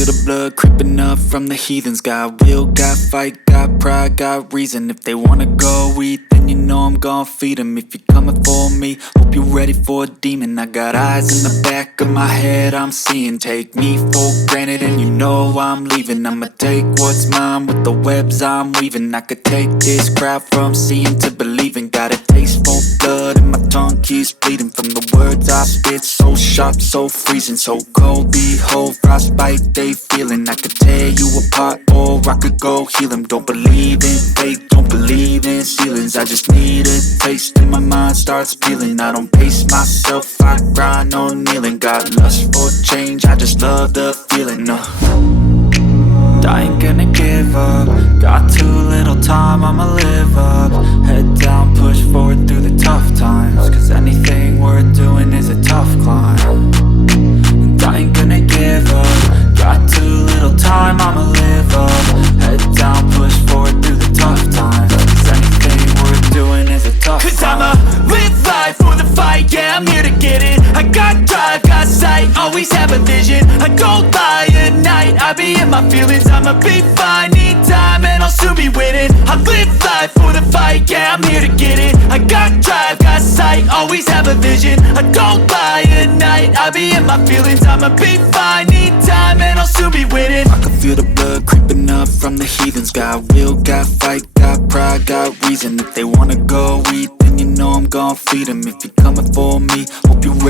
feel the blood creeping up from the heathens. Got will, got fight, got pride, got reason. If they wanna go eat, then you know I'm gon' feed them. If you're coming for me, hope you're ready for a demon. I got eyes in the back of my head, I'm seeing. Take me for granted and you know I'm leaving. I'ma take what's mine with the webs I'm weaving. I could take this crowd from seeing to believing. Got a taste for blood and my tongue keeps bleeding from the words I spit. So sharp, so freezing, so cold. Behold, frostbite they feeling. I could tear you apart or I could go heal them. Don't believe in fate, don't believe in ceilings. I just need a taste and my mind starts peeling. I don't pace myself, I grind on kneeling. Got lust for change, I just love the feeling. I ain't gonna give up. Got too little time, I'ma live up. Head down, push forward through the tough times. Cause anything worth doing is a tough climb. And I ain't gonna give up. Got too little time, I'ma live up. Head down, push forward through the tough times. Cause anything worth doing is a tough climb. Cause I'ma live life for the fight, yeah, I'm here to get it. I got drive, got sight, always have a vision. I don't lie at night, I be in my feelings. I'ma be fine, need time and I'll soon be winning. I live life for the fight, yeah, I'm here to get it. I got drive, got sight, always have a vision. I don't lie at night, I be in my feelings. I'ma be fine, need time and I'll soon be winning. I can feel the blood creeping up from the heathens. Got will, got fight, got pride, got reason. If they wanna go eat, then you know I'm gon' feed them. If you're coming for me, hope you're ready.